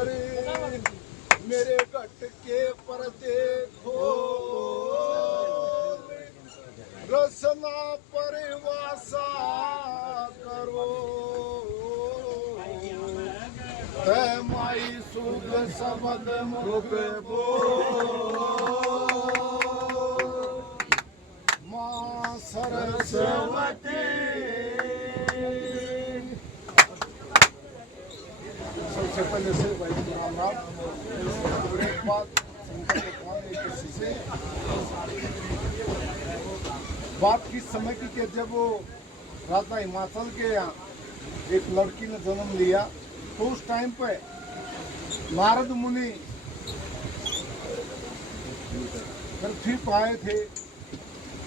करे मेरे घट के पर देखो रसना परिवासा करो है माई सुख सबद मुख बो माँ सरस्वती। सबसे पहले से भाई राम राम। एक बात बात किस समय की कि जब वो राजा हिमाचल के यहाँ एक लड़की ने जन्म लिया तो उस टाइम पे नारद मुनि पृथ्वी पर आए थे,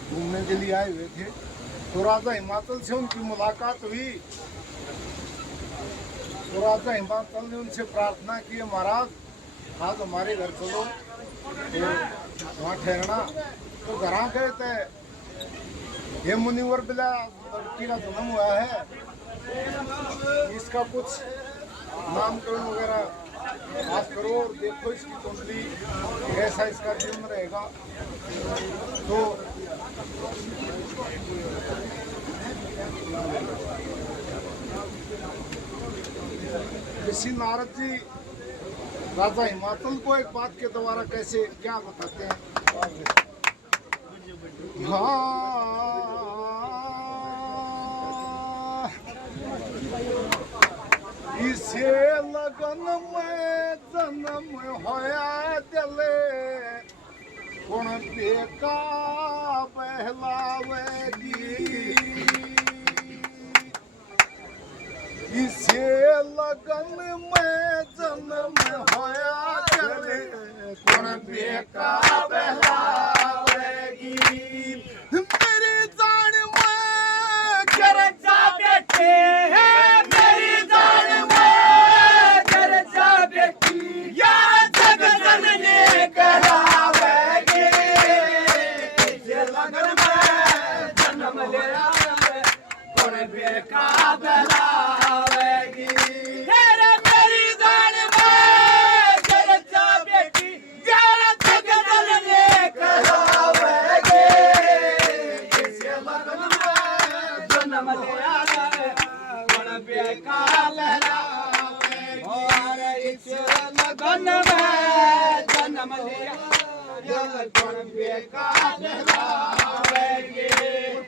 घूमने के लिए आए हुए थे। तो राजा हिमाचल से उनकी मुलाकात हुई। तो राजा हिमाचल ने उनसे प्रार्थना की, महाराज आज हमारे घर चलो, तो वहाँ ठहरना। तो घर गए थे। ये मुनिवर बिला लड़की का जन्म हुआ है, इसका कुछ नामकरण वगैरह आप करो और देखो इसकी कुंडली कैसा इसका जन्म रहेगा। तो ऋषि नारद जी राजा हिमाचल को एक बात के द्वारा कैसे क्या बताते हैं। इसे लगन में जन्म होया दिले कौन बेका बहलावेगी। इसे लगन में जन्म होया दिले कौन बेका बहलावेगी। मेरी जान में कर जा बेटे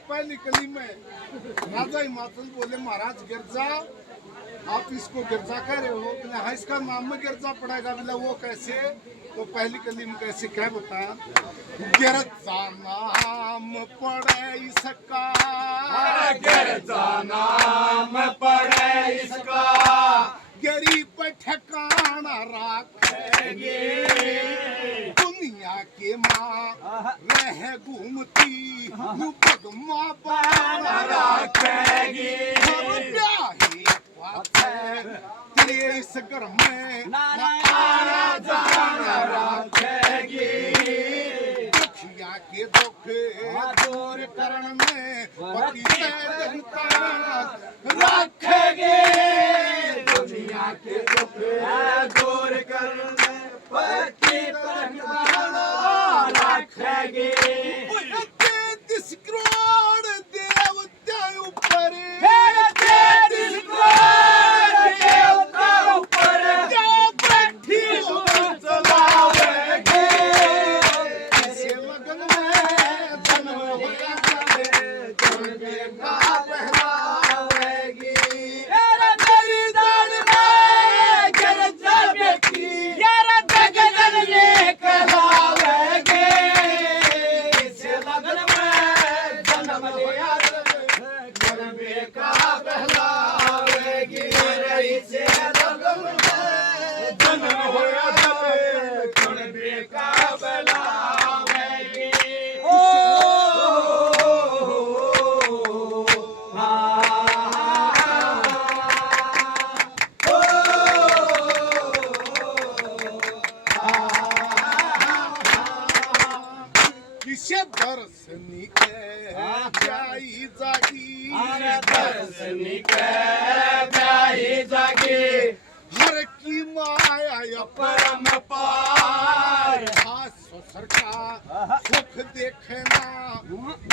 पहली कली में राजा हिमाचल बोले, महाराज गिरजा आप इसको गिरजा कह रहे हो, बोले हाँ इसका नाम में गिरजा पड़ेगा। बोले वो कैसे? तो पहली कली में कैसे क्या बताया, गिरजा नाम पड़े इसका, गिरजा नाम पड़े इसका, गरीब ठिकाना रखेंगे। दुनिया के माँ रह घूमती पगमा बाड़ा रखेगी। तेरे इस घर में आना जाना रखेगी। दुखिया के दुख दूर करने में पति रखेगी। दुनिया के दुख दूर करने पति रखेगी। 33 करोड़ देवता ऊपर, 33 करोड़ देवता ऊपर क्या बैठी चलावेगी। ऐसे लगन में जन्म होगा जन्म बेगा बहलावेगी। मेरी जान में गिर जा बेटी यार जगदन ने कहलावेगी। ऐसे लगन में जन्म लिया जन्म बेगा बहलावेगी। ऐसे लगन में जन्म होया जन्म बेगा बहलावेगी। किसे दर्शनी के जाई जागी, दर्शनी के जाई जागी। हर की माया परम पार ससुर का सुख देखना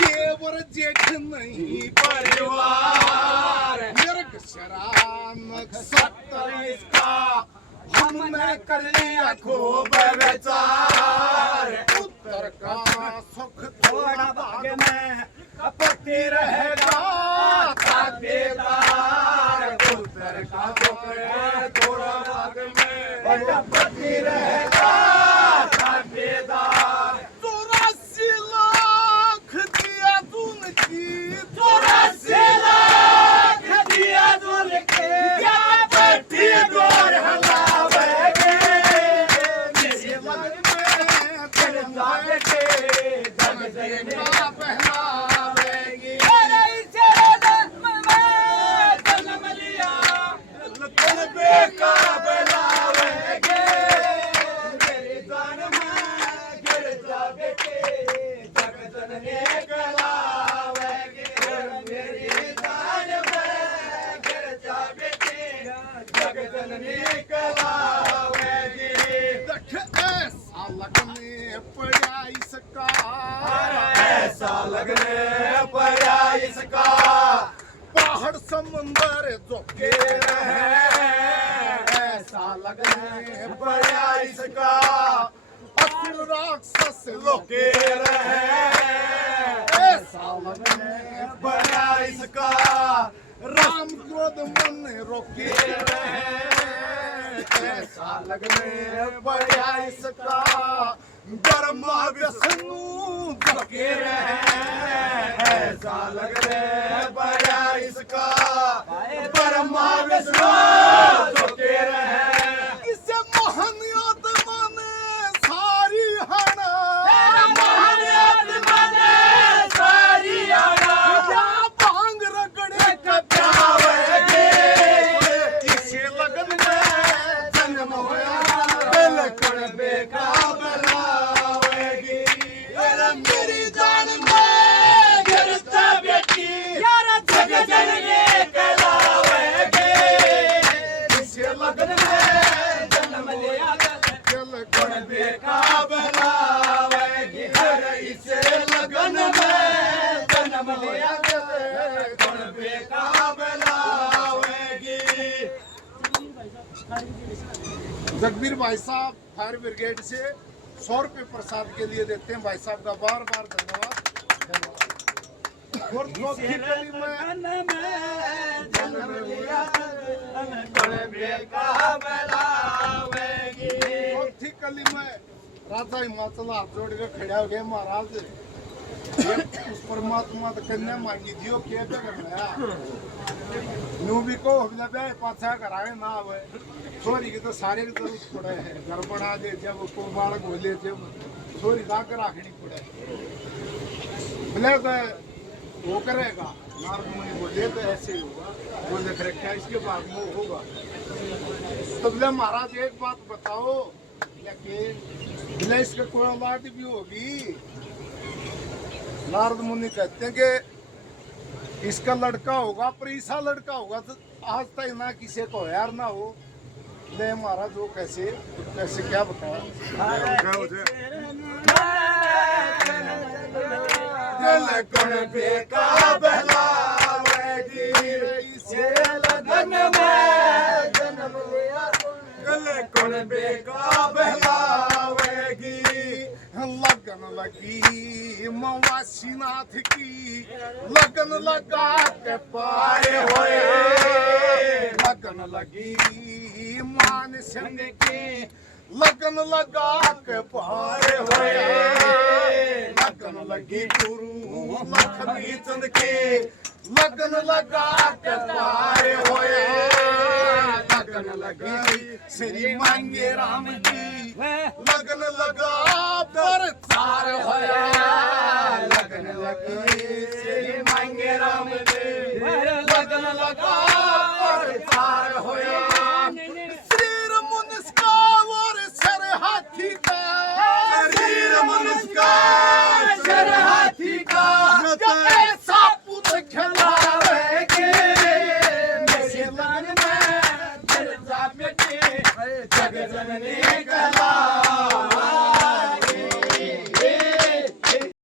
देवर जेठ नहीं परिवार मिर्ग शरानक 27 का हमने कर लिया खूब विचार उत्तर का सुख थोड़ा भाग में अपती रहेगा ताबेदार उत्तर का सुख थोड़ा भाग में अपती रहेगा ताबेदार 84 लाख दिया तुमकी 84 लाख दिया तुमके क्या पट्टी डोर हलावेगे मेरे लगन में जन्म बेटे जग जगना पहनावेगी अरे जन्म में जन्म लिया लखन बेका बनावेगे मेरे जान में गिर जा बेटे जग जननी कहलावेगी मेरी जान में गिर जा बेटे जग जननी कहलावेगी देख ऐसा लगने पड़ा इसका ऐसा लगने पड़ा इसका पहाड़ समुंदर झोंके रहे ऐसा लगने पड़ा इसका असुर राक्षस लोके रहे ऐसा लगने पड़ा इसका राम क्रोध मन रोके रहे ऐसा लगने पड़ा इसका ब्रह्मा विष्णु झोंके रहे ऐसा लगने पड़ा इसका ब्रह्मा विष्णु झोंके रहे इसे महान आत्मा ने सारी हना महान आत्मा ने सारी हना क्या भांग रगड़े कब्जावेगे इसे लगन में जन्म होया बिल्कुल बेकाबला मेरी जान में गिरता बेटी यार जग जननी कहलावेगे इसे लगन में जन्म लिया दिल गुण बेकाबलावेगी इसे लगन में जन्म लिया दिल गुण बेकाबलावेगी जगबीर भाई साहब फायर ब्रिगेड से 100 रुपये प्रसाद के लिए देते हैं भाई साहब का बार बार धन्यवाद और चौथी कली में राजा हिमाचल हाथ जोड़ के खड़ा हो गए महाराज उस परमात्मा तो कन्या मांगी दियो क्या करना न्यू भी को पाछा कराए ना आवे छोरी की तो सारे की जरूरत पड़े है घर बना दे जब को बालक हो ले जब छोरी ला कर रखनी पड़े बोले तो वो करेगा नारद मुनि बोले तो ऐसे ही होगा वो देख रखा इसके बाद में होगा तो बोले महाराज एक बात बताओ बोले इसका कोई औलाद भी होगी नारद मुनि कहते हैं कि इसका लड़का होगा पर ऐसा लड़का होगा तो आज तक ना किसी को यार ना हो ले महाराज वो कैसे क्या बताया लगन लगी मवासीनाथ की लगन लगा के पाए होए लगन लगी मान सिंह की लगन लगा के पाए होए लगन लगी गुरु लक्ष्मी चंद की लगन लगा के पाए होए लगन लगी श्री मांगे राम की लगन लगा पर चार होया लगन लगी श्री मांगे राम की लगन लगा पर चार होया श्री मुनिस्का और सर हाथी का श्री मुनिस्का सर हाथी का ऐसा पुत खिलावेंगे मेरे लगन में बनने का